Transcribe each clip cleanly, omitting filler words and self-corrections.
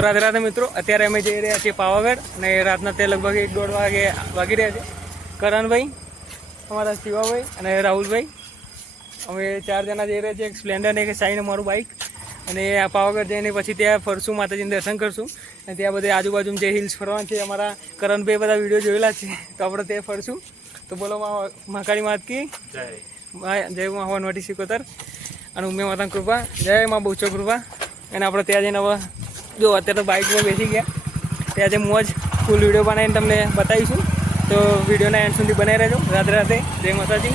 તો રાધે રાધે મિત્રો, અત્યારે અમે જઈ રહ્યા છીએ પાવાગઢ અને રાતના તે લગભગ 1-1:30 વાગે વાગી રહ્યા છે. કરણભાઈ, અમારા શિવાભાઈ અને રાહુલભાઈ, અમે 4 જણા જઈ રહ્યા છીએ. એક સ્પ્લેન્ડર ને એક સાઈન અમારું બાઇક. અને આ પાવાગઢ જઈને પછી ત્યાં ફરશું, માતાજીને દર્શન કરશું. અને ત્યાં બધે આજુબાજુમાં જે હિલ્સ ફરવાના છે, અમારા કરણભાઈ બધા વિડીયો જોયેલા છે, તો આપણે તે ફરશું. તો બોલો મહાકાળી માત કી જય, મા હવનવટી સિકોતર અને ઉમે માતા કૃપા, જય મા બહુચર કૃપા. અને આપણે ત્યાં જઈને હવે જો અત્યારે તો બાઇકમાં બેસી ગયા, ત્યાં જે મોજ ફૂલ વિડીયો બનાવીને તમને બતાવીશું. તો વિડીયોના એન્ડ સુધી બનાવી રહેજો. રાધે રાધે, જય માતાજી.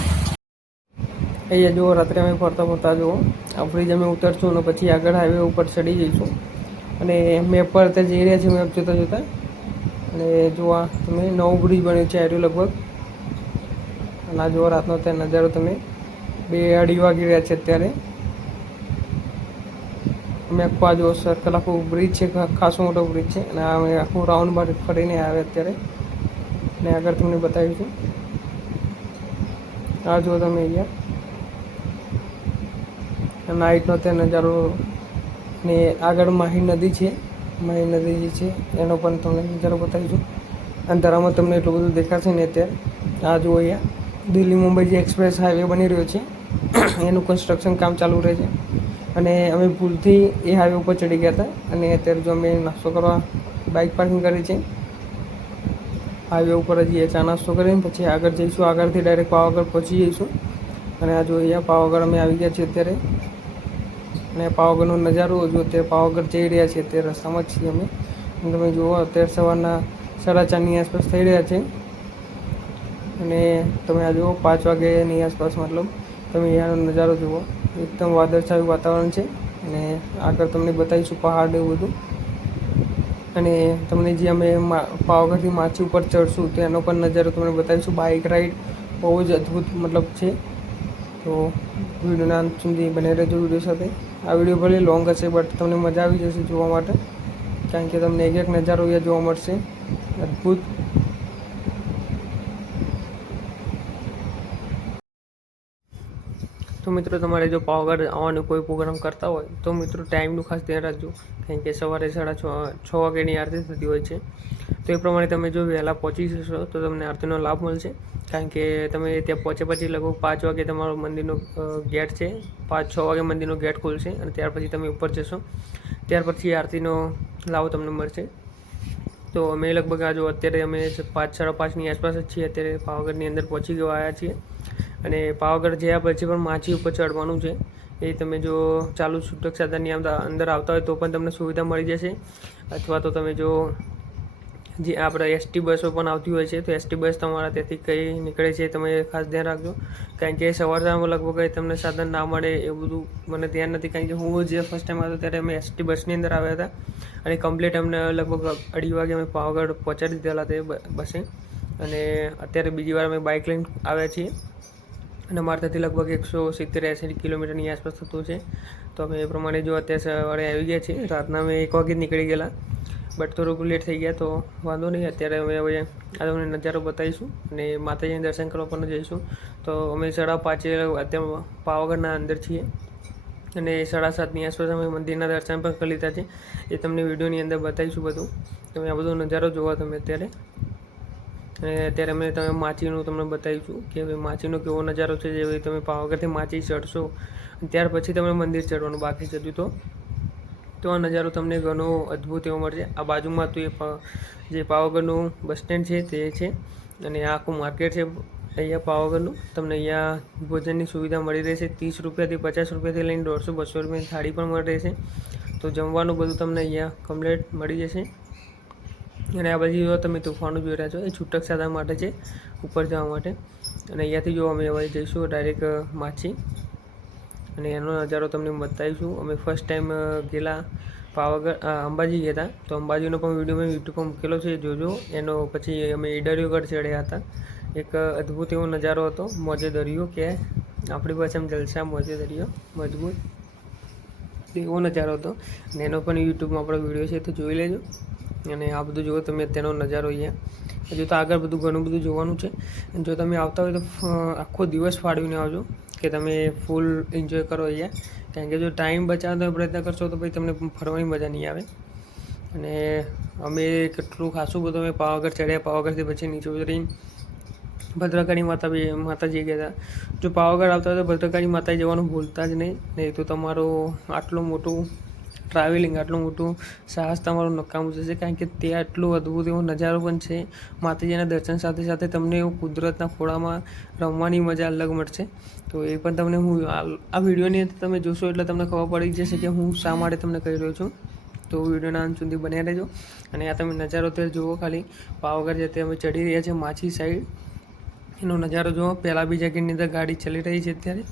અહીંયા જુઓ, રાત્રે અમે ફરતા ફરતા જુઓ આ બ્રિજ અમે ઉતરશું અને પછી આગળ હાઈવે ઉપર ચડી જઈશું. અને મેપ પર ત્યાં જઈ રહ્યા છીએ, મેપ જોતા જોતા. અને જુઓ તમે નવું બ્રિજ બન્યું છે આર્યું લગભગ. અને આ જુઓ રાતનો ત્યાં નજારો તમે 2-2:30 વાગી રહ્યા છે અત્યારે. અમે આખું આ જો સર્કલ આખું બ્રિજ છે, ખાસો મોટો બ્રિજ છે. અને અમે આખું રાઉન્ડ બાર ફરીને આવે અત્યારે. અને આગળ તમને બતાવીશું. આ જુઓ તમે અહીંયા નાઇટનો ત્યાં નજારો. ને આગળ માહી નદી છે, માહી નદી જે છે એનો પણ તમને નજારો બતાવીશું. અંધારામાં તમને એટલું બધું દેખાશે ને અત્યારે. આ જુઓ અહીંયા દિલ્હી મુંબઈ જે એક્સપ્રેસ હાઈવે બની રહ્યો છે, એનું કન્સ્ટ્રક્શન કામ ચાલુ રહે છે. અને અમે ભૂલથી એ હાઈવે ઉપર ચડી ગયા હતા. અને અત્યારે જો અમે નાસ્તો કરવા બાઇક પાર્કિંગ કરી છે હાઈવે ઉપર. હજી ચા નાસ્તો કરીને પછી આગળ જઈશું. આગળથી ડાયરેક્ટ પાવાગઢ પહોંચી જઈશું. અને આ જો અહીંયા પાવાગઢ અમે આવી ગયા છીએ અત્યારે. અને પાવાગઢનો નજારો જો અત્યારે પાવાગઢ જઈ રહ્યા છીએ, અત્યારે રસ્તામાં જ છીએ અમે. અને તમે જુઓ અત્યારે સવારના 4:30ની આસપાસ થઈ રહ્યા છે. અને તમે આ જુઓ 5 વાગ્યાની આસપાસ, મતલબ તમે અહીંયાનો નજારો જુઓ. એકદમ વાદળછાયું વાતાવરણ છે. અને આગળ તમને બતાવીશું પહાડ એવું બધું. અને તમને જે અમે પાવાગઢથી માછી ઉપર ચડશું તો એનો પણ નજારો તમને બતાવીશું. બાઇક રાઈડ બહુ જ અદ્ભુત મતલબ છે. તો વિડીયોના અંત સુધી બનાવી રહેજો વિડીયો સાથે. આ વિડીયો ભલે લોંગ હશે બટ તમને મજા આવી જશે જોવા માટે, કારણ કે તમને એક નજારો અહીંયા જોવા મળશે અદ્ભુત. તો મિત્રો, તમારે જો પાવાગઢ આવવાનો કોઈ પ્રોગ્રામ કરતા હોય તો મિત્રો ટાઈમનું ખાસ ધ્યાન રાખજો, કારણ કે સવારે 6:30 વાગ્યાની આરતી થતી હોય છે. તો એ પ્રમાણે તમે જો વહેલા પહોંચી જશો તો તમને આરતીનો લાભ મળશે. કારણ કે તમે ત્યાં પહોંચ્યા પછી લગભગ 5 વાગે તમારો મંદિરનો ગેટ છે, 5-6 વાગે મંદિરનો ગેટ ખુલશે. અને ત્યાર પછી તમે ઉપર જશો, ત્યાર પછી આરતીનો લાભ તમને મળશે. તો અમે લગભગ આ જો અત્યારે અમે 5-5:30ની આસપાસ જ છીએ. અત્યારે પાવાગઢની અંદર પહોંચી આવ્યા છીએ. અને પાવાગઢ જયા પછી પણ માછી ઉપર ચડવાનું છે. એ તમે જો ચાલુ છૂટક સાધનની અંદર આવતા હોય તો પણ તમને સુવિધા મળી જશે. અથવા તો તમે જો જે આપણે એસટી બસો પણ આવતી હોય છે, તો એસટી બસ તમારા ત્યાંથી કઈ નીકળે છે તમે ખાસ ધ્યાન રાખજો. કારણ કે સવારમાં લગભગ તમને સાધન ના મળે એવું બધું મને ધ્યાન નથી. કારણ કે હું જે ફર્સ્ટ ટાઈમ આવ્યો ત્યારે અમે એસટી બસની અંદર આવ્યા હતા. અને કમ્પ્લીટ અમને લગભગ 2:30 વાગે અમે પાવાગઢ પહોંચાડી દીધેલા તે બસે. અને અત્યારે બીજી વાર અમે બાઇક લઈને આવ્યા છીએ. અને અમારે ત્યાંથી લગભગ 170-180 કિલોમીટરની આસપાસ થતું છે. તો અમે એ પ્રમાણે જો અત્યારે સવારે આવી ગયા છીએ. રાતના અમે 1 વાગે નીકળી ગયેલા, બટ થોડુંક લેટ થઈ ગયા, તો વાંધો નહીં. અત્યારે અમે હવે આ તમને નજારો બતાવીશું અને માતાજીને દર્શન કરવા પણ જઈશું. તો અમે 5:30 અત્યારે પાવાગઢના અંદર છીએ. અને 7:30ની આસપાસ અમે મંદિરના દર્શન પણ કરી લીધા છે. એ તમને વિડીયોની અંદર બતાવીશું બધું. તમે આ બધો નજારો જોવા તમે અત્યારે. અને અત્યારે અમે તમે માછીનું તમને બતાવીશું કે હવે માછીનો કેવો નજારો છે. જેવી તમે પાવાગઢથી માછી ચડશો ત્યાર પછી તમે મંદિર ચડવાનું બાકી છે હજુ તો આ નજારો તમને ઘણો અદ્ભુત એવો મળશે. આ બાજુમાં તો એ જે પાવાગઢનું બસ સ્ટેન્ડ છે તે છે. અને આ આખું માર્કેટ છે અહીંયા પાવાગઢનું. તમને અહીંયા ભોજનની સુવિધા મળી રહેશે. 30 રૂપિયાથી 50 રૂપિયાથી લઈને 150-200 રૂપિયાની થાળી પણ મળી રહેશે. તો જમવાનું બધું તમને અહીંયા કમ્પ્લીટ મળી જશે. અને આ બધી જો તમે તોફાનો જોઈ રહ્યા છો એ છૂટક સાધન માટે છે, ઉપર જવા માટે. અને અહીંયાથી જો અમે હવે જઈશું ડાયરેક્ટ માછી. અને એનો નજારો તમને બતાવીશું. અમે ફર્સ્ટ ટાઈમ ગયેલા પાવાગઢ અંબાજી ગયા હતા, તો અંબાજીનો પણ વિડીયો મેં યુટ્યુબ પર મૂકેલો છે, જોજો. એનો પછી અમે ઈડરિયોગઢ ચડ્યા હતા. એક અદ્ભુત એવો નજારો હતો, મોજે દરિયો કે આપણી ભાષામાં જલસા મોજે દરિયો, મજબૂત એવો નજારો હતો. અને એનો પણ યુટ્યુબમાં આપણો વિડીયો છે, તો જોઈ લેજો. અને આ બધું જુઓ તમે તેનો નજારો અહીંયા. હજુ તો આગળ બધું ઘણું બધું જોવાનું છે. અને જો તમે આવતા હોય તો આખો દિવસ ફાળવીને આવજો કે તમે ફૂલ એન્જોય કરો અહીંયા. કારણ કે જો ટાઈમ બચાવવાનો પ્રયત્ન કરશો તો પછી તમને ફરવાની મજા નહીં આવે. અને અમે કેટલું ખાસું બધું અમે પાવાગઢ ચડ્યા. પાવાગઢથી પછી નીચે ઉતરી ભદ્રકાળી માતાજી ગયા હતા. જો પાવાગઢ આવતા હોય તો ભદ્રકાળી માતાજી જવાનું ભૂલતા જ નહીં તો તમારું આટલું મોટું ટ્રાવેલિંગ, આટલું મોટું સાહસ તમારું નકામું જશે. કારણ કે ત્યાં આટલું અદ્ભુત એવો નજારો પણ છે. માતાજીના દર્શન સાથે સાથે તમને એવું કુદરતના ખોળામાં રમવાની મજા અલગ મળશે. તો એ પણ તમને હું આ વિડીયોની અંદર તમે જોશો એટલે તમને ખબર પડી જશે કે હું શા માટે તમને કહી રહ્યો છું. તો વિડીયોના અંત સુધી બન્યા રહેજો. અને આ તમે નજારો અત્યારે જુઓ, ખાલી પાવાગઢ જે અમે ચડી રહ્યા છીએ માછી સાઈડ, એનો નજારો જુઓ. પહેલાં બીજા ગેટની અંદર ગાડી ચાલી રહી છે અત્યારે,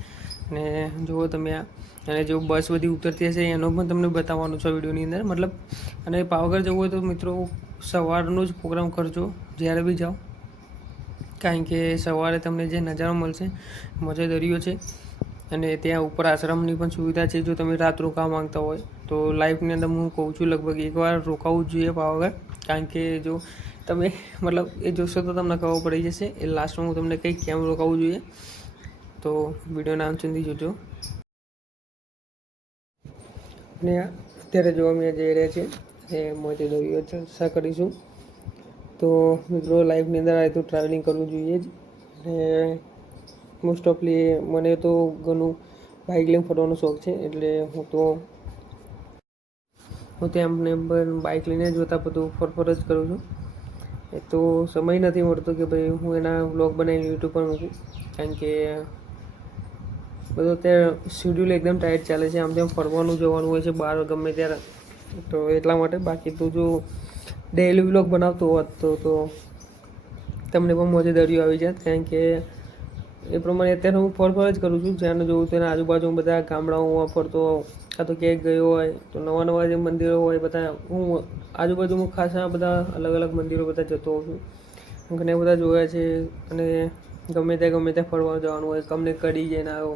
અને જુઓ તમે આ. અને જો બસ બધી ઉતરતી હશે એનો પણ તમને બતાવવાનું છે વિડીયોની અંદર. મતલબ અને પાવાગઢ જવું હોય તો મિત્રો સવારનો જ પ્રોગ્રામ કરજો જ્યારે બી જાઓ, કારણ કે સવારે તમને જે નજારો મળશે, મજા દરિયો છે. અને ત્યાં ઉપર આશ્રમની પણ સુવિધા છે. જો તમે રાત રોકાવા માંગતા હોય તો લાઈફની અંદર હું કહું છું લગભગ એકવાર રોકાવું જ જોઈએ પાવાગઢ. કારણ કે જો તમે મતલબ એ જોશો તો તમને ખબર પડી જશે. એ લાસ્ટમાં હું તમને કંઈક કેમ રોકાવું જોઈએ, તો વિડીયોના અંત સુધી જોજો. અને અત્યારે જો અમે જઈ રહ્યા છીએ એ મોજે દરિયો ચર્ચા કરીશું. તો મિત્રો લાઈફની અંદર આ તો ટ્રાવેલિંગ કરવું જોઈએ જ. અને મોસ્ટ ઓફલી મને તો ઘણું બાઇક લઈને ફરવાનો શોખ છે, એટલે હું ત્યાં એમને પણ બાઇક લઈને જોતા બધું ફરફર જ કરું છું. એ તો સમય નથી મળતો કે ભાઈ હું એના વ્લોગ બનાવીને યુટ્યુબ પર મૂકું, કારણ કે બધું અત્યારે શેડ્યુલ એકદમ ટાઈટ ચાલે છે. આમ તેમ ફરવાનું જવાનું હોય છે બહાર ગમે ત્યારે, તો એટલા માટે. બાકી તો જો ડેઈલી વ્લોગ બનાવતો હોત તો તમને પણ મોજે દરિયો આવી જાત. કારણ કે એ પ્રમાણે અત્યારે હું ફરફર જ કરું છું. જ્યાં જોઉં તેના આજુબાજુ બધા ગામડાઓમાં ફરતો હોઉં, કાં તો ક્યાંક ગયો હોય તો નવા જે મંદિરો હોય બધા હું આજુબાજુમાં ખાસા બધા અલગ અલગ મંદિરો બધા જતો હોઉં છું. ઘણા બધા જોયા છે. અને ગમે ત્યાં ફરવા જવાનું હોય. અમને કડી જઈને આવ્યો,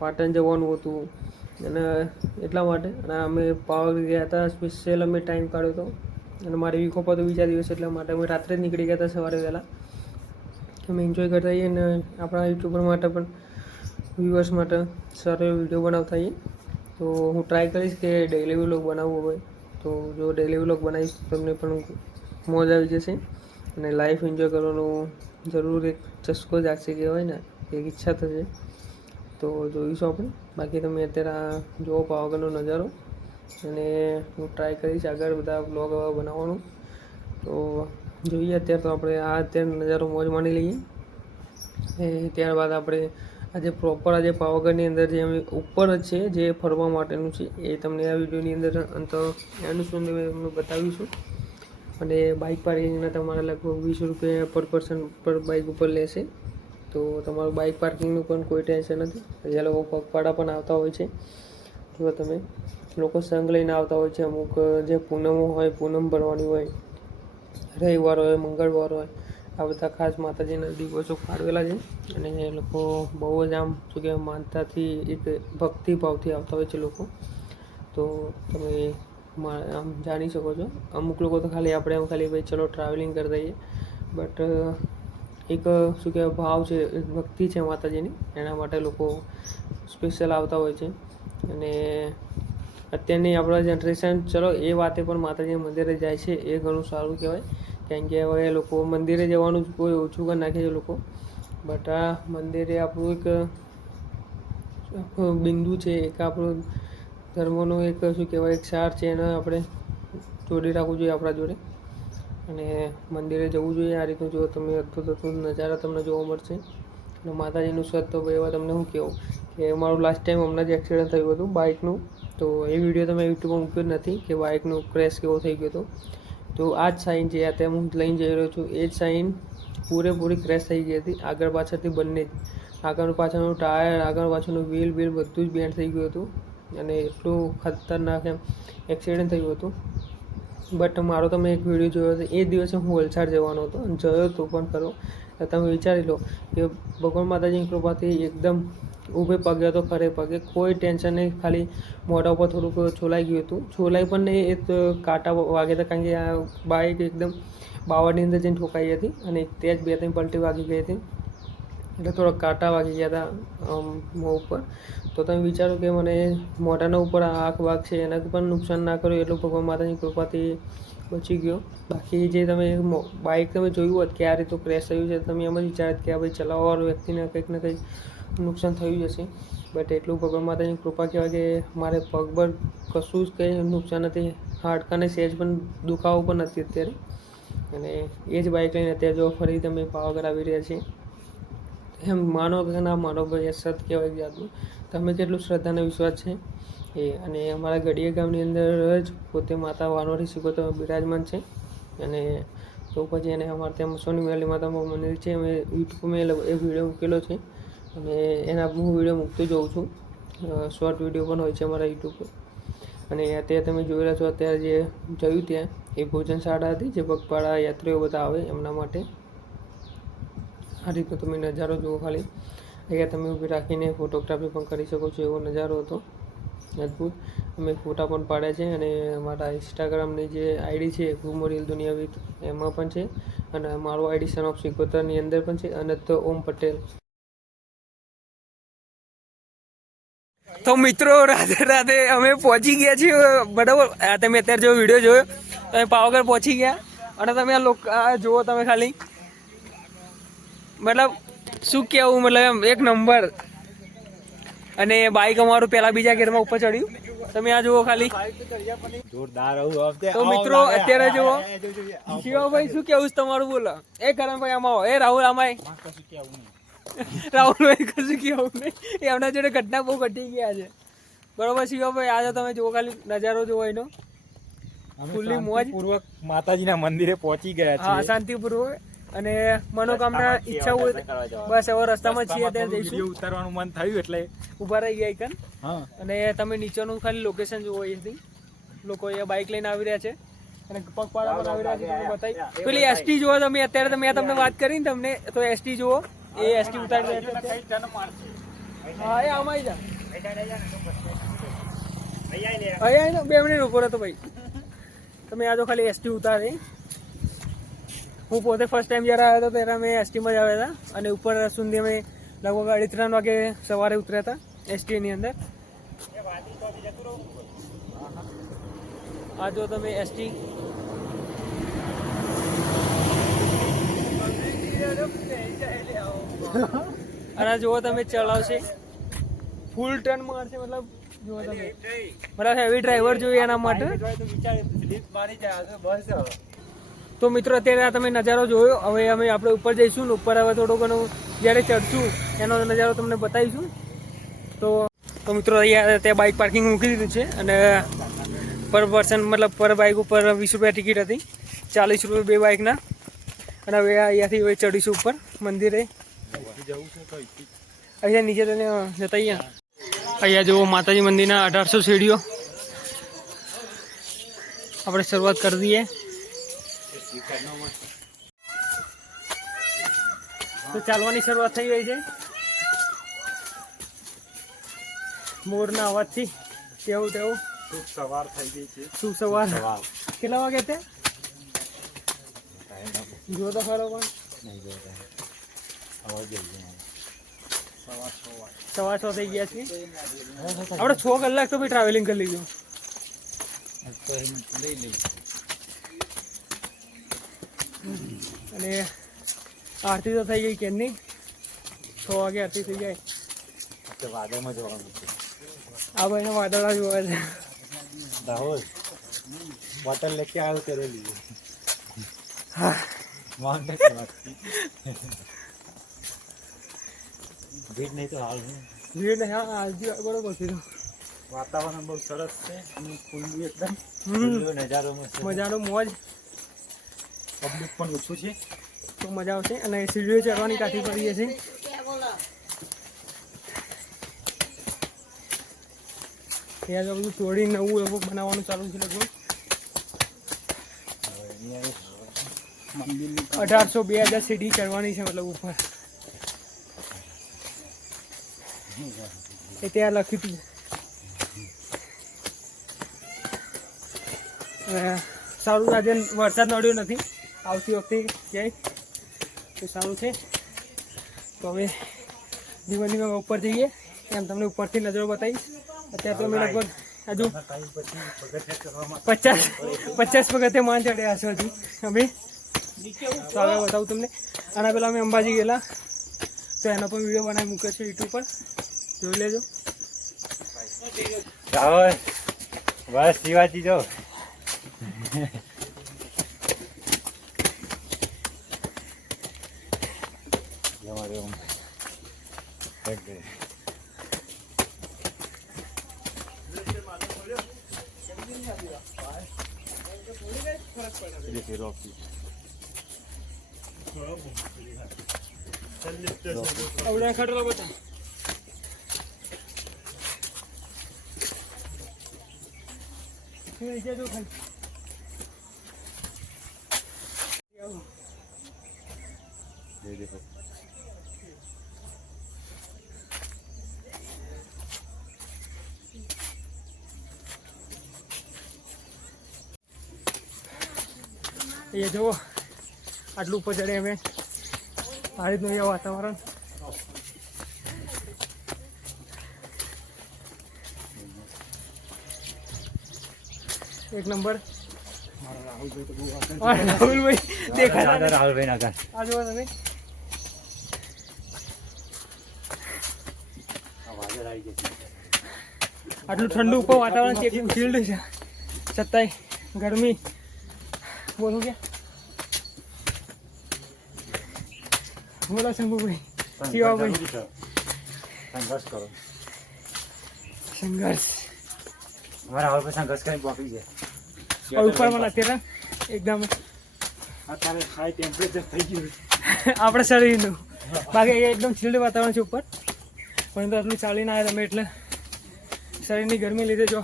પાટણ જવાનું હતું, અને એટલા માટે. અને અમે પાવાગઢ ગયા હતા, સ્પેશિયલ અમે ટાઈમ કાઢ્યો હતો. અને મારી વીક ઓફ હતો બીજા દિવસે, એટલા માટે અમે રાત્રે જ નીકળી ગયા હતા સવારે વહેલા. અમે એન્જોય કરતા હોઈએ અને આપણા યુટ્યુબર માટે પણ વ્યૂઅર્સ માટે સારો વિડીયો બનાવતા હોઈએ. તો હું ટ્રાય કરીશ કે ડેઈલી વ્લોગ બનાવવો હોય તો જો ડેઈલી વ્લોગ બનાવીશ તો તમને પણ મોજ આવી જશે. અને લાઈફ એન્જોય કરવાનું જરૂર એક ચસ્કો જાગશે કહેવાય ને, એક ઈચ્છા થશે. તો જોઈશું આપણે. બાકી તમે અત્યારે આ જુઓ પાવાગઢનો નજારો, અને હું ટ્રાય કરીશ આગળ બધા વ્લોગ બનાવવાનું. તો જોઈએ. અત્યારે તો આપણે અત્યારે નજારો મોજ માણી લઈએ. ત્યારબાદ આપણે આજે પ્રોપર પાવાગઢની અંદર જે અમે ઉપર જ છે જે ફરવા માટેનું છે એ તમને આ વિડીયોની અંદર એનું શું તમને બતાવીશું. અને બાઇક પાર્કિંગના તમારા લગભગ 20 રૂપિયા પર પર્સન પર બાઇક ઉપર લેશે. તો તમારું બાઇક પાર્કિંગનું પણ કોઈ ટેન્શન નથી. જે લોકો પગપાળા પણ આવતા હોય છે, જો તમે લોકો સંઘ લઈને આવતા હોય છે. અમુક જે પૂનમો હોય, પૂનમ ભરવાની હોય, રવિવાર હોય, મંગળવાર હોય, આ બધા ખાસ માતાજીના દિવસો ફાળવેલા છે. અને એ લોકો બહુ જ આમ શું કહેવાય માનતાથી એક ભક્તિભાવથી આવતા હોય છે લોકો. તો તમે આમ જાણી શકો છો. અમુક લોકો તો ખાલી આપણે આમ ખાલી ભાઈ ચલો ટ્રાવેલિંગ કરી દઈએ, બટ એક શું કહેવાય ભાવ છે, ભક્તિ છે માતાજીની, એના માટે લોકો સ્પેશિયલ આવતા હોય છે. અને અત્યારની આપણા જનરેશન ચલો એ વાતે પણ માતાજીના મંદિરે જાય છે, એ ઘણું સારું કહેવાય. કારણ કે હવે લોકો મંદિરે જવાનું કોઈ ઓછું કરી નાખે છે લોકો. બટ આ મંદિરે આપણું એક બિંદુ છે, એક આપણું ધર્મનો એક શું કહેવાય એક સાર છે, એને આપણે જોડી રાખવું જોઈએ આપણા જોડે. અને મંદિરે જવું જોઈએ. આ રીતનું જો તમે અદ્ભુત નજારા તમને જોવા મળશે. અને માતાજીનું સ્વત તો એવા તમને હું કહેવું કે મારું લાસ્ટ ટાઈમ હમણાં જ એક્સિડન્ટ થયું હતું બાઇકનું. તો એ વિડીયો તમે યુટ્યુબમાં મૂક્યો જ નથી કે બાઇકનું ક્રેશ કેવો થઈ ગયો હતો. તો આ જ સાઇન છે, અત્યારે હું લઈને જઈ રહ્યો છું, એ જ સાઇન પૂરેપૂરી ક્રેશ થઈ ગઈ હતી. આગળ પાછળથી બંને જ, આગળ પાછળનું ટાયર, આગળ પાછળનું વ્હીલ બધું જ બેન્ડ થઈ ગયું હતું. અને એટલું ખતરનાક એમ એક્સિડન્ટ થયું હતું. બટ મારો તમે એક વિડીયો જોયો હતો, એ દિવસે હું વલસાડ જવાનો હતો અને જોયો તો પણ ખરો. તમે વિચારી લો કે ભગવાન માતાજીની કૃપાથી એકદમ ઊભે પગે હતો, ખરે પગે, કોઈ ટેન્શન નહીં. ખાલી મોઢા ઉપર થોડુંક છોલાઈ ગયું હતું. છોલાઈ પણ નહીં, એ કાંટા વાગ્યા હતા, કારણ કે આ બાઇક એકદમ બાવળની અંદર જઈને ઠોકાઈ હતી અને તે જ 2-3 પલટી વાગી ગઈ હતી. એટલે થોડા કાંટા વાગી ગયા હતા મોં ઉપર. તો તમે વિચારો કે મને મોઢાના ઉપર આંખ વાગ છે, એનાથી પણ નુકસાન ના કર્યું. એટલું ભગવાન માતાજીની કૃપાથી બચી ગયો. બાકી જે તમે બાઇક તમે જોયું હોત કે આ રીતે ક્રેશ થયું છે, તમે એમ જ વિચારત કે આ ભાઈ ચલાવવાવાળો વ્યક્તિને કંઈક ને કંઈક નુકસાન થયું જશે. બટ એટલું ભગવાન માતાની કૃપા કહેવાય કે મારે પગ પર કશું જ કંઈ નુકસાન નથી. હાડકાને સહેજ પણ દુખાવો પણ નથી અત્યારે. અને એ જ બાઇક લઈને અત્યારે જો ફરી તમે પાવાગઢ આવી રહ્યા છીએ. એમ માનો કે ના માનો ભાઈ, એ સત કહેવાય જાતનું. તમે કેટલું શ્રદ્ધાનો વિશ્વાસ છે એ. અને અમારા ગઢિયા ગામની અંદર જ પોતે માતા વાનોરી સિકોતર બિરાજમાન છે. અને તો પછી એને અમારે ત્યાં સોની મેલી માતાનું મંદિર છે. અમે યુટ્યુબમાં એક વિડીયો મૂકેલો છે અને એના હું વિડીયો મૂકતો જોઉં છું. શોર્ટ વિડીયો પણ હોય છે અમારા યુટ્યુબ પર. અને અત્યારે તમે જોઈ રહ્યા છો, અત્યારે જે જોયું ત્યાં એ ભોજનશાળા હતી, જે પગપાળા યાત્રીઓ બધા આવે એમના માટે. આ રીતનો તમે નજારો જુઓ. ખાલી અહીંયા તમે ઊભી રાખીને ફોટોગ્રાફી પણ કરી શકો છો, એવો નજારો હતો અદ્ભુત. અમે ફોટા પણ પાડ્યા છે અને મારા ઇન્સ્ટાગ્રામની જે આઈડી છે ગુમોરિયલ દુનિયા વિથ, એમાં પણ છે. અને મારું આઈડી સન ઓફ સિકોતરની અંદર પણ છે. અને તો ઓમ પટેલ. તો મિત્રો રાધે રાધે, અમે પહોંચી ગયા છીએ બરાબર. તમે અત્યારે જો વિડીયો જોયો, તમે પાવાગઢ પહોંચી ગયા. અને તમે આ લોકો જુઓ, તમે ખાલી મતલબ શું કહેવું, મતલબ એમ એક નંબર. અને બાઇક અમારું પહેલા બીજા ગેરમાં ઉપર ચડ્યું. તમે આ જુઓ ખાલી જોરદાર. તો મિત્રો અત્યારે જુઓ, શિવાભાઈ શું કેવું છે તમારું, બોલો. એ કરણભાઈ આમાં આવો. એ રાહુલ આમાં. રાહુલભાઈ કશું કેવું નહીં, એમના જોડે ઘટના બહુ ઘટી ગયા છે બરોબર. શિવાભાઈ આજે તમે જુઓ ખાલી નજારો જુઓ એનો, ફૂલ્લી મોજ પૂર્વક માતાજીના મંદિરે પહોંચી ગયા છે. હા, શાંતિપૂર્વક. અને મનોકામના ઈચ્છા હોય બસ હવે રસ્તામાં છીએ ત્યાં જઈશું. ઉતારવાનું મન થયું એટલે ઉભા રહી ગયા કન. અને તમે નીચેનું ખાલી લોકેશન જુઓ. અહીંથી લોકો અહીંયા બાઇક લઈને આવી રહ્યા છે અને પગપાળા પણ આવી રહ્યા છે. તમને બતાવી પેલી એસટી જુઓ તમે. અત્યારે મેં તમને વાત કરી ને તમને, તો એસટી જુઓ. એ એસટી ઉતારી દે. હા, એ આમાં જા. અહીંયા 2 મિનિટ ઉભો રહેતો ભાઈ. તમે આ જો ખાલી એસટી ઉતારી. હું પોતે ફર્સ્ટ ટાઈમ જ્યારે આવ્યો હતો ત્યારે અમે એસટીમાં જ આવ્યા હતા. અને ઉપર સુધી અમે લગભગ 3:30 વાગે સવારે ઉતર્યા હતા એસટીની અંદર. આ જો તમે એસટી અને જુઓ તમે ચલાવશે ફૂલ ટર્ન મારશે. મતલબ જુઓ તમે, મતલબ હેવી ડ્રાઈવર જોઈએ એના માટે. તો મિત્રો અત્યારે તમે નજારો જોયો. હવે આપણે ઉપર જઈશું ને ઉપર હવે થોડો ઘણો જ્યારે ચડશું એનો નજારો તમને બતાવીશું. તો મિત્રો અહીંયા ત્યાં બાઇક પાર્કિંગ મૂકી દીધું છે. અને પર પર્સન મતલબ પર બાઇક ઉપર 20 રૂપિયા ટિકિટ હતી, 40 રૂપિયા 2 બાઇકના. અને હવે અહીંયાથી હવે ચડીશું ઉપર મંદિરે. અહીંયા નીચે તને જતા અહીંયા જુઓ માતાજી મંદિરના 1800 સીડીઓ. આપણે શરૂઆત કરી દઈએ. તો ચાલવાની શરૂઆત થઈ ગઈ છે મોરના અવાજથી. કેવું તેવું શુભ સવાર થઈ ગઈ છે. શુભ સવાર. કેટલા વાગે તે જો તો ખરો પણ 6:15 થઈ ગયા છે. આપણે 6 કલાક તો ભાઈ ટ્રાવેલિંગ કરી લીધું. અને આરતી તો થઈ ગઈ કેમની 6 વાગે આરતી થઈ જાય. વાદળમાં જવાનું છે. આ ભાઈને વાદળા જોવા છે. રાહુલ બોટલ લેકે આવ્યો તેરે લીધે. હા, ભીડ નહીં તો હાલ ભીડ નહીં. હા, આજથી બરોબર છે. વાતાવરણ બહુ સરસ છે અને ખુલ્લું એકદમ નજારો મજાનો મોજ. પબ્લિક પણ ઓછું છે તો મજા આવશે. અને સીડીઓ ચડવાની કાઠી પડીએ છે. ત્યાં બધું તોડી નવું એવું બનાવવાનું ચાલુ છે લગભગ. 1800-2000 સીડી ચડવાની છે મતલબ ઉપર. એ ત્યાં લખ્યું હતું. સારું આજે વરસાદ નડ્યો નથી. આવતી વખતે ક્યાંય તો સારું છે. તો હવે ધીમે ધીમે ઉપર જઈએ. એમ તમને ઉપરથી નજરો બતાવીશ. અત્યારે તો અમે લગભગ હજુ 50 પગથિયા માન ચડ્યા છો હજુ અમે. તો હવે બતાવું તમને. આના પહેલાં અમે અંબાજી ગયેલા, તો એનો પણ વિડીયો બનાવી મૂક્યો છે યુટ્યુબ પર, જોઈ લેજો. બસ શિવાજી જો ખટલો બતા એ જુઓ આટલું ઉપર ચડે અમે. આ રીતનું અહીંયા વાતાવરણ. એક નંબર. રાહુલભાઈ દેખાય, રાહુલભાઈ ના ઘર આ જુઓ તમે. આટલું ઠંડુ ઉપર વાતાવરણ છે, એટલું ચીલ્ડ છે, છતાંય ગરમી. બોલો કે બોલો શંભુભાઈ, શિવાભાઈ. સંઘર્ષ કરો. સંઘર્ષ અમારા હાલ પર સંઘર્ષ કરીને પહોંચી ગયા. ઉપર મને અત્યારે એકદમ અત્યારે હાઈ ટેમ્પરેચર થઈ ગયું આપણે શરીરનું. બાકી એકદમ ચીલ્ડ વાતાવરણ છે ઉપર, પરંતુ આટલું ચાલીને આવ્યા તમે એટલે શરીરની ગરમી લીધે જો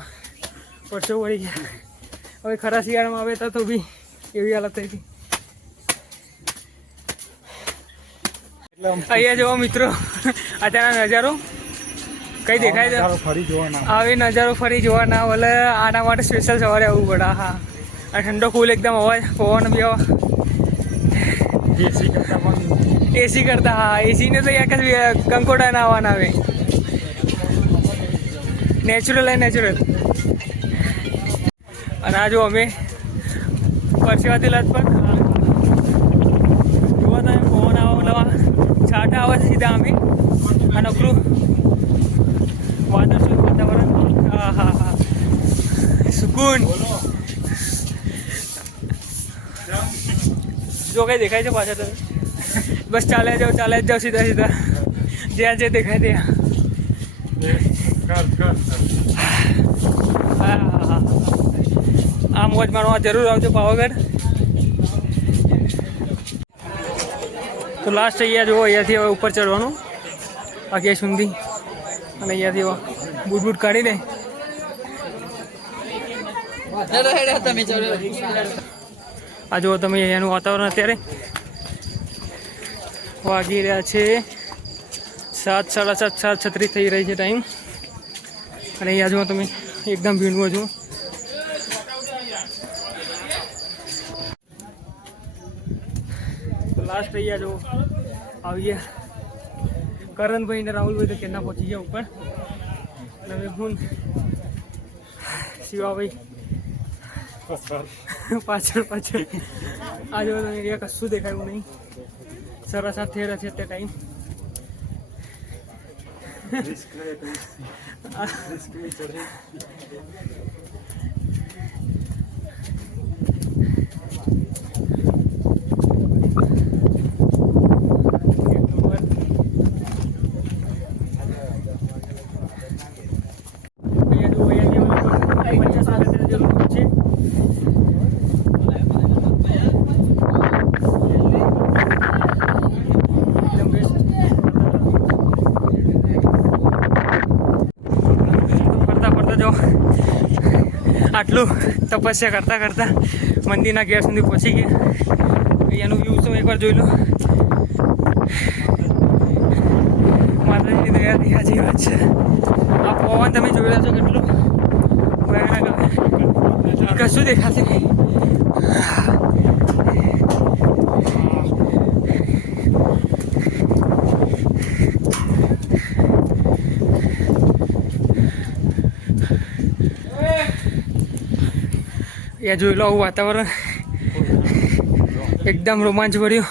પરસો વળી ગયા. હવે ખરા શિયાળામાં આવે તો બી એવી હાલત થઈ હતી. અહીંયા જોવો મિત્રો, અત્યારના નજારો કઈ દેખાય છે? ફરી જોવાના આવી નજારો ફરી જોવા ના મળે. આના માટે સ્પેશિયલ સવારે આવવું પડે. હા, અને ઠંડો ફૂલ એકદમ અવાજ, પવન બી આવે. એસી કરતા. હા, એસીને તો એક જ કંકોડા ના આવવાના આવે. નેચરલ એ નેચરલ. અને આ જો અમે પરસેવાથી લત પર જોવા તમે પવન આવા નવા છાંટા આવે સીધા અમે. આ નકરું વાદળ વાતાવરણ. હા હા હા, સુકૂન. જો કઈ દેખાય છે પાછા તમે? બસ ચાલે જાઓ સીધા સીધા, જ્યાં જે દેખાય ત્યાં. હા હા હા, આ મોજ મારવા જરૂર આવજો પાવાગઢ. તો લાસ્ટ અહીંયા જુઓ, અહીંયાથી હવે ઉપર ચડવાનું બાકી સુધી. અને અહીંયાથી બૂટ કાઢીને આ જુઓ તમે અહીંયાનું વાતાવરણ. અત્યારે વાગી રહ્યા છે 7, 7:30, 7:36 થઈ રહી છે ટાઈમ. અને અહીંયા જુઓ તમે એકદમ ભીંડવું છું. તો લાસ્ટ અહીંયા જુઓ આવી ગયા કરણભાઈ ને રાહુલભાઈ. તો કેના પહોંચી ગયા ઉપર. અને હવે હું શિવાભાઈ પાછળ. આ જો અહીંયા કશું દેખાયું નહીં. સરસ આ થઈ રહ્યા છે તે ટાઈમ. આટલું તપસ્યા કરતા કરતા મંદિરના ગેટ સુધી પહોંચી ગયા. અહીંયાનું વ્યૂ તો એકવાર જોઈ લો. માતાજીની દયાથી સાચી વાત છે. આ પવન તમે જોઈ રહ્યા છો કેટલું ભયાનક આવે, કશું દેખાશે નહીં. એ જોઈ લો આવું વાતાવરણ એકદમ રોમાંચ ભર્યું,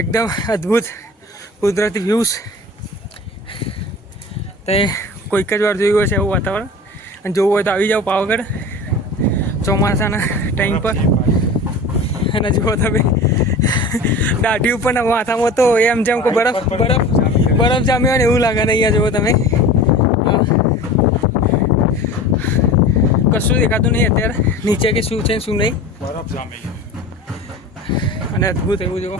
એકદમ અદ્ભુત કુદરતી વ્યૂઝ. તે કોઈક જ વાર જોયું હશે આવું વાતાવરણ, અને જોવું હોય તો આવી જાઓ પાવાગઢ ચોમાસાના ટાઈમ પર. અને જુઓ તમે દાઢી ઉપરના માથામાં તો એમ જેમ કે બરફ બરફ બરફ જામ્યો હોય ને એવું લાગે ને. અહીંયા જુઓ તમે, કશું દેખાતું નહીં અત્યારે નીચે કે શું છે શું નહીં, બરફ જામી. અને અદ્ભુત એવું જુઓ.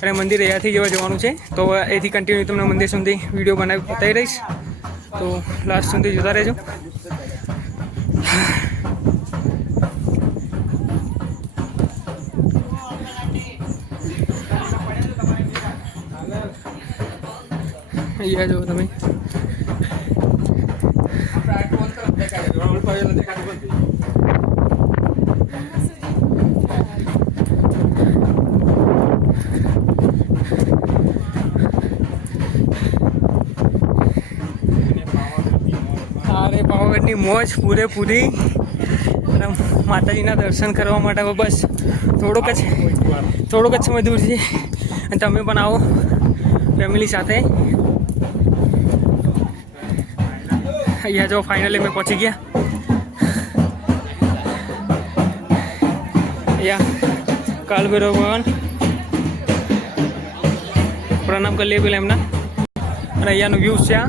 અને મંદિર અહીંયાથી જેવા જવાનું છે, તો અહીંથી કન્ટિન્યુ તમને મંદિર સુધી વિડીયો બનાવી બતાવી રહીશ, તો લાસ્ટ સુધી જોતા રહેજો. અહીંયા જુઓ તમે, અરે પાવાગઢની મોજ પૂરેપૂરી. અને માતાજીના દર્શન કરવા માટે બસ થોડોક જ સમય દૂર છે, અને તમે પણ આવો ફેમિલી સાથે. અહીંયા જો ફાઇનલી મેં પહોંચી ગયા. અહીંયા કાલભૈરવ ભગવાન પ્રણામ કરી લે પેલા એમના. અને અહીંયાનો વ્યૂ છે આ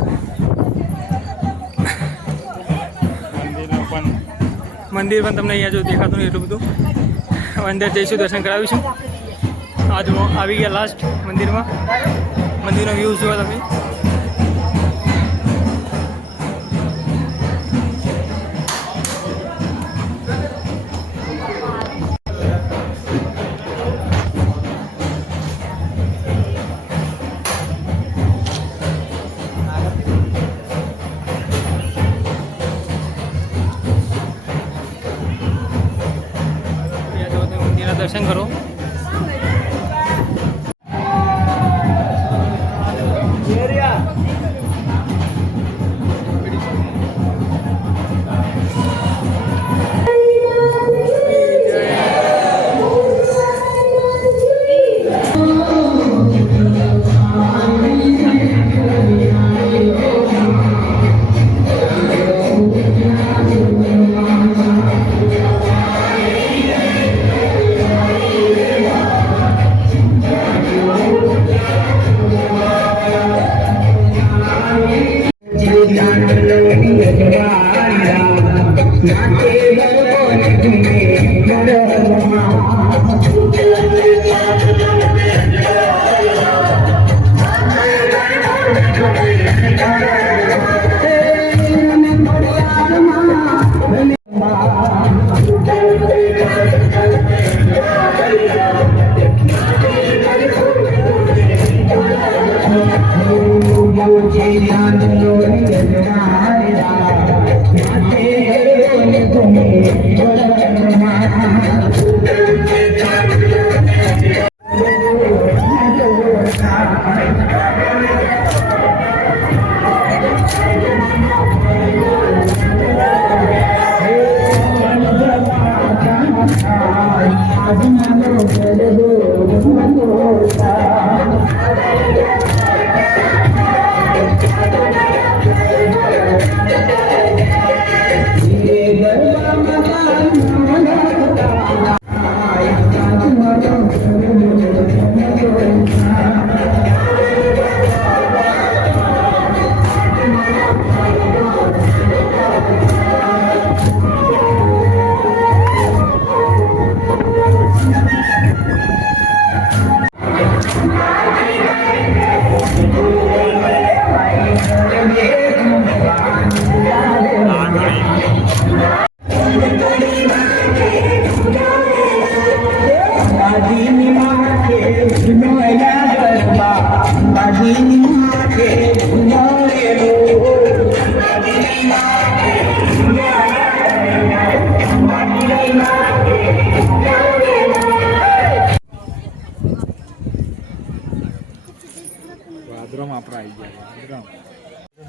મંદિર પણ તમને અહીંયા જો દેખાતું નહીં એટલું બધું. અંદર જઈશું, દર્શન કરાવીશું. આ જુઓ આવી ગયા લાસ્ટ મંદિરમાં. મંદિરનો વ્યૂ જુઓ તમે. દર્શન કરો.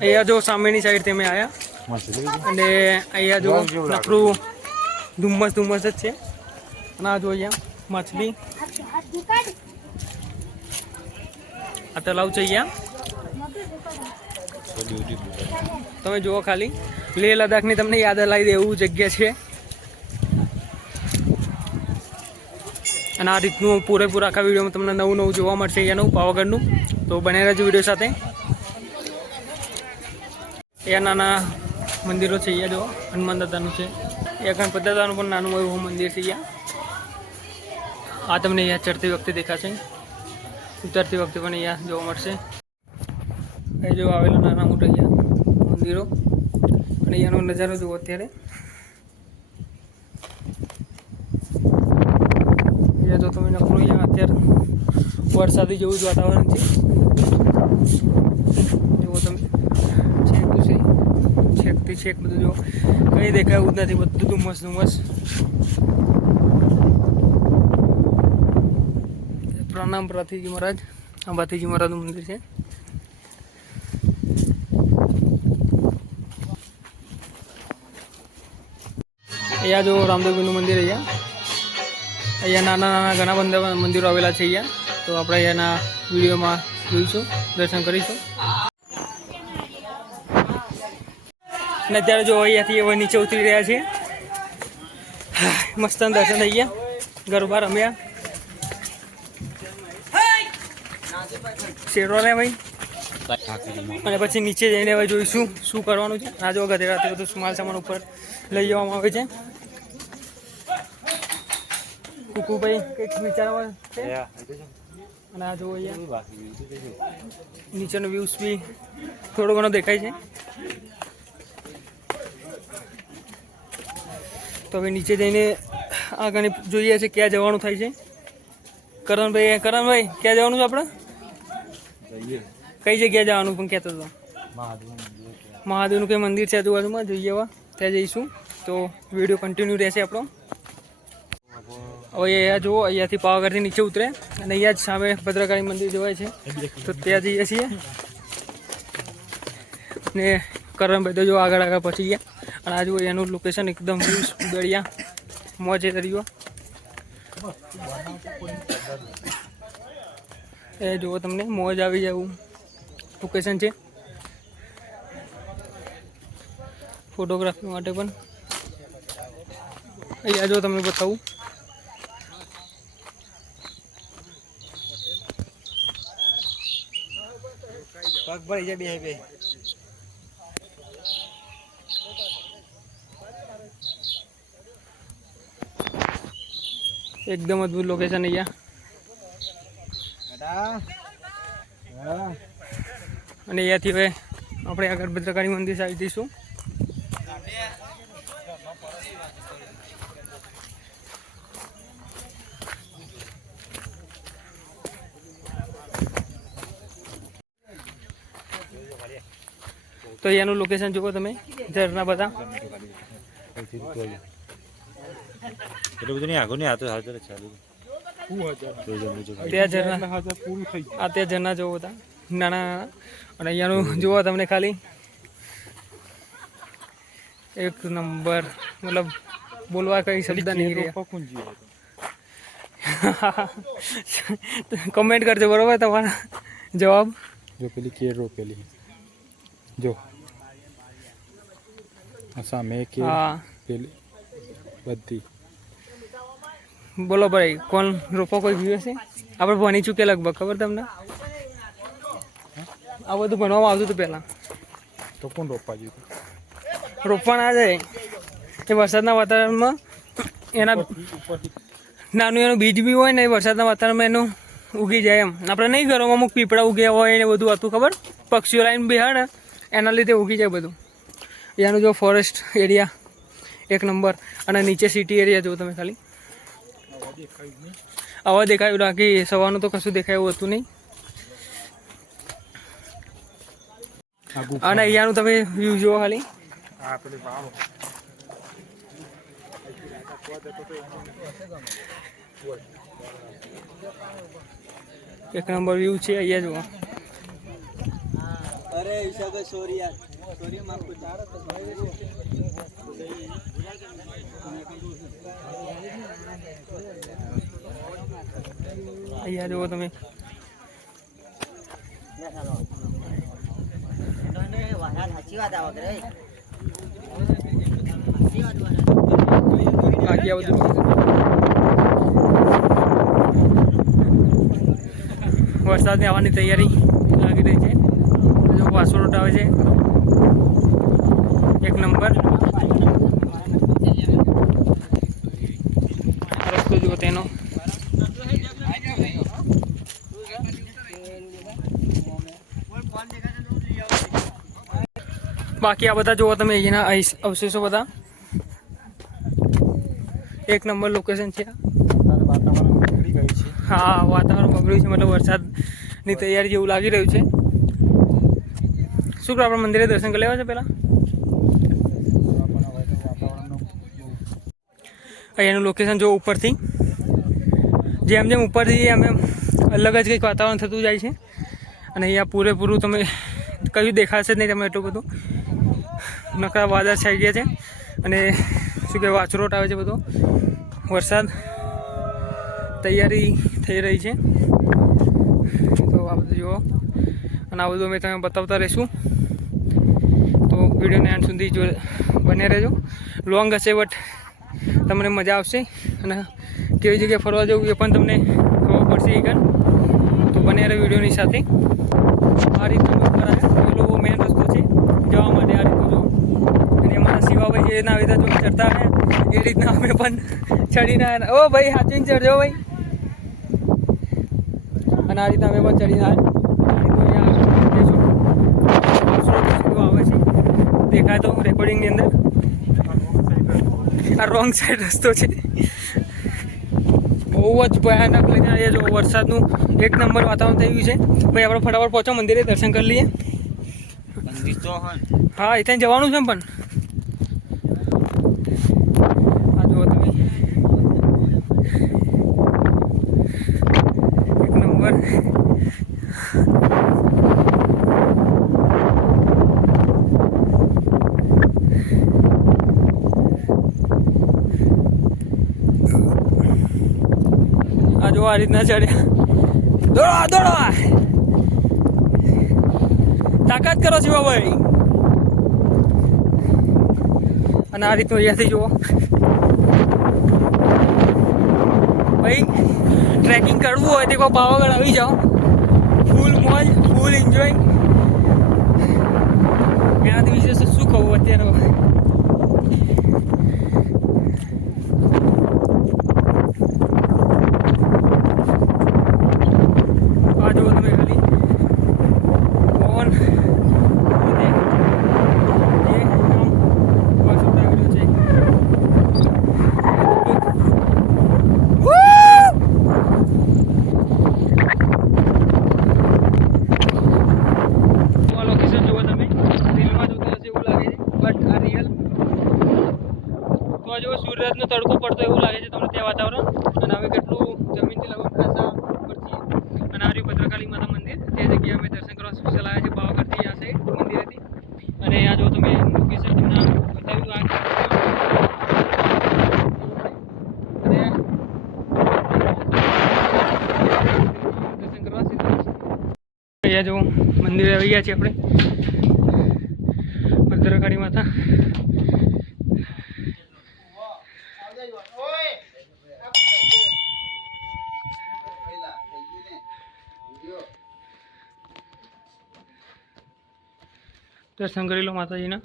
અહીંયા જો સામેની સાઈડથી અમે આવ્યા અને અહીંયા જો નકરું ધુમ્મસ જ છે. અને આ જો અહીંયા માછલી આ તલાવ છે અહીંયા. તમે જુઓ ખાલી લેહ લદ્દાખની તમને યાદ અલાવી દે એવું જગ્યા છે. અને આ રીતનું પૂરેપૂરા આખા વિડીયોમાં તમને નવું જોવા મળશે અહીંયાનું પાવાગઢનું. તો બને રહેજો વિડીયો સાથે. અહીંયા નાના મંદિરો છે. અહીંયા જો હનુમાન દાદાનું છે. અહીંયા ગણપતિ દાદાનું પણ નાનું એવું મંદિર છે. અહીંયા આ તમને અહીંયા ચડતી વખતે દેખાશે, ઉતરતી વખતે પણ અહીંયા જોવા મળશે. અહીં જો આવેલા નાના મોટા અહીંયા મંદિરો અને અહીંયાનો નજારો જુઓ. અત્યારે અહીંયા જો તમે નકરું અહીંયા અત્યારે વરસાદી જેવું જ વાતાવરણ છે. જુઓ તમે છેક બધું જો કંઈ દેખાયું જ નથી, બધું ધુમ્મસ. પ્રણામ ભાથીજી મહારાજ. આ ભાથીજી મહારાજનું મંદિર છે. અહીંયા જો રામદેવજીનું મંદિર. અહીંયા નાના ઘણા બધા મંદિરો આવેલા છે અહીંયા. તો આપણે અહીંયાના વિડીયોમાં જોઈશું, દર્શન કરીશું. અને અત્યારે જો અહીંયાથી હવે નીચે ઉતરી રહ્યા છીએ. મસ્ત દર્શન થઈ ગયા, ગરબા રમ્યા. શેરો લે ભાઈ. અને પછી નીચે જઈને હવે જોઈશું શું કરવાનું છે. આ જો ગધેડાથી બધું માલ સામાન ઉપર લઈ જવામાં આવે છે. કુકુભાઈ કંઈક વિચારવા છે. અને આ જો અહીંયા નીચેનો વ્યૂઝ બી થોડો ઘણો દેખાય છે. તો હવે નીચે જઈને આગળ જોઈએ છે ક્યાં જવાનું થાય છે. કરણભાઈ ક્યાં જવાનું છે આપણે? કઈ જગ્યાએ જવાનું પણ કહેતો હતો? મહાદેવનું કંઈ મંદિર છે આજુબાજુમાં, જોઈએ હવે ત્યાં જઈશું. તો વિડીયો કન્ટિન્યુ રહેશે આપણો. હવે અહીંયા જુઓ, અહીંયાથી પાવાગઢથી નીચે ઉતરે અને અહીંયા જ સામે ભદ્રકાળી મંદિર જોવાય છે. તો ત્યાં જઈએ છીએ. ને કરણભાઈ તો જો આગળ પહોંચી ગયા. અને આ જુઓ એનું લોકેશન એકદમ દરિયા મોજે દરિયો. એ જુઓ તમને મોજ આવી જાય એવું લોકેશન છે ફોટોગ્રાફી માટે પણ. અહીંયા જો તમને બતાવું, પગ ભરી જાય બે. એકદમ અદભુત લોકેશન અહીંયા. અને અહીંયાથી હવે આપણે આગળ ભદ્રકાળી મંદિર આવી જઈશું. તો અહીંયાનું લોકેશન જુઓ તમે, ઝરના બધા. એટલું બધું નહીં, આગળ નહીં આતો હાજર ચાલુ. ત્યાં ઝરના જુઓ બધા નાના. અને અહીંયાનું જુઓ તમને ખાલી એક નંબર, મતલબ બોલવા કઈ શબ્દ નહીં રહ્યા. કમેન્ટ કરજો બરોબર તમારા જવાબ. જો પેલી કેર રોપેલી જો સામે કે પેલી બધી. બોલો ભાઈ, કોણ રોપો કોઈ વ્યૂ હશે? આપણે ભણી ચૂકે લગભગ, ખબર તમને? આ બધું ભણવામાં આવતું હતું પહેલાં. તો કોણ રોપવા ગયું? રોપવા ના જાય એ વરસાદના વાતાવરણમાં. એના નાનું એનું બીજ બી હોય ને, એ વરસાદના વાતાવરણમાં એનું ઉગી જાય એમ. આપણે નહીં ઘરોમાં અમુક પીપળા ઉગ્યા હોય ને બધું હતું, ખબર? પક્ષીઓ લાઈન બી હા ને એના લીધે ઉગી જાય બધું. એનું જો ફોરેસ્ટ એરિયા એક નંબર. અને નીચે સિટી એરિયા જો તમે ખાલી આવા દેખાયું. બાકી સવારનું તો કશું દેખાયું હતું નહીં. અને અહીંયાનું તમે વ્યૂ જુઓ ખાલી. એક નંબર વ્યૂ છે અહીંયા જુઓ. અહીંયા જુઓ તમે બાકી આ બધું વરસાદની આવવાની તૈયારી લાગી રહી છે. જો વાસોટ આવે છે એક નંબર. રસ્તો જુઓ તેનો. બાકી આ બધા જુઓ તમે અહીંયાના અવશેષો બધા. એક નંબર લોકેશન છે. હા, વાતાવરણ બગડ્યું છે, મતલબ વરસાદની તૈયારી જેવું લાગી રહ્યું છે. શું કરો આપણે મંદિરે દર્શન કરી લેવા છે પહેલાં? અહીંયાનું લોકેશન જો ઉપરથી જેમ જેમ ઉપરથી જઈએ એમ અલગ જ કંઈક વાતાવરણ થતું જાય છે. અને અહીંયા પૂરેપૂરું તમે કયું દેખાશે જ નહીં તમે એટલું બધું. નકરા વાદળ છાઈ ગયા છે અને શું કહેવાય વાછરોટ આવે છે બધો. વરસાદ તૈયારી થઈ રહી છે. તો આ બધું જુઓ અને આ બધું અમે તમે બતાવતા રહીશું. તો વિડીયોને એન્ડ સુધી જો બને રહેજો. લોંગ હશે બટ તમને મજા આવશે અને કેવી જગ્યાએ ફરવા જવું એ પણ તમને ખબર પડશે એક. તો બને રહે વિડીયોની સાથે. આ રીતનું ઉપર આવ્યા પેલો મેન રસ્તો છે જવા માટે. આ રીતનું જો અને અમારા શિવાભાઈ જે રીતના આવી રીતે ચડતા આવ્યા એ રીતના અમે પણ ચડીને આવ્યા. ઓ ભાઈ હાચીને ચડજો ભાઈ. અને આ રીતના અમે પણ ચડીને આવ્યા. આવે છે દેખાય તો રેકોર્ડિંગની અંદર. આ રોંગ સાઈડ રસ્તો છે. બહુ જ ભયાનક લઈને જો વરસાદનું એક નંબર વાતાવરણ થઈ ગયું છે. ભાઈ આપણે ફટાફટ પહોંચો મંદિરે દર્શન કરી લઈએ. હા, એ ત્યાં જવાનું છે પણ. આ જુઓ તમે એક નંબર. આ જો આ રીતના ચડ્યા. દોડો દોડો, તાકાત કરો શિવાભાઈ. અને આ રીતનું અહીંયાથી જુઓ ભાઈ. ટ્રેકિંગ કરવું હોય તો કોઈ પાવાગઢ આવી જાઓ. ફૂલ મોજ, ફૂલ એન્જોય. એનાથી વિશેષ શું કહું અત્યારે. જો સૂર્યનો તડકો પડતો એવું લાગે છે તમને ત્યાં વાતાવરણ. અને હવે કેટલું જમીનથી લગભગ ખાસા ઉપર છીએ. અને આ રહ્યું ભદ્રકાળી માતા મંદિર. તે જગ્યાએ અમે દર્શન કરવા સ્પેશિયલ આવ્યા છે પાવાગઢથી આ સાઈડ મંદિરેથી. અને આ જો તમે લોકેશન તમને બતાવ્યું. દર્શન કરવા અહીંયા જો મંદિરે આવી ગયા છીએ આપણે ભદ્રકાળી માતા. દર્શન કરી લો માતાજીના.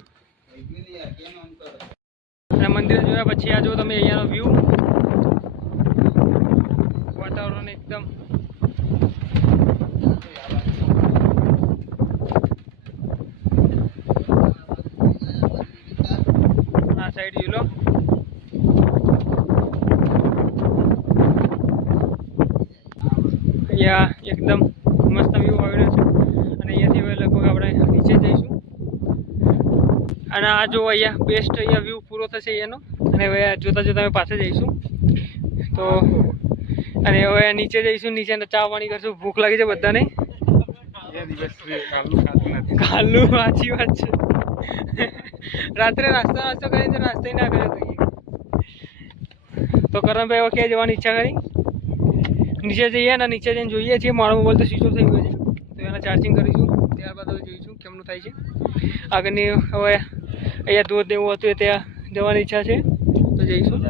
અને મંદિર જોયા પછી આ જો તમે અહીંયાનો વ્યૂ. વાતાવરણ એકદમ આ સાઈડ જોઈ લો. અહીંયા એકદમ મસ્ત વ્યૂ આવી રહ્યો છે. અને અહીંયાથી હવે લગભગ આપણે નીચે જઈશું. અને આ જો અહીંયા બેસ્ટ અહીંયા વ્યૂ પૂરો થશે અહીંયાનો. અને હવે જોતાં જોતાં અમે પાસે જઈશું. તો અને હવે નીચે જઈશું. નીચે ચા પાણી કરશું. ભૂખ લાગી છે બધાને. કાલનું સાચી વાત છે. રાત્રે નાસ્તો કરીને નાસ્તો ના કર્યો કહીએ તો કરણભાઈ હવે ક્યાં જવાની ઈચ્છા કરી? નીચે જઈએ ને નીચે જઈને જોઈએ છીએ. મારો મોબાઈલ તો સ્વિચ ઓફ થઈ ગયો છે તો એના ચાર્જિંગ કરીશું. ત્યારબાદ હવે જોઈશું કેમનું થાય છે આગળની. હવે અહીંયા ધોધ એવું હતું ત્યાં જવાની ઈચ્છા છે તો જઈશું.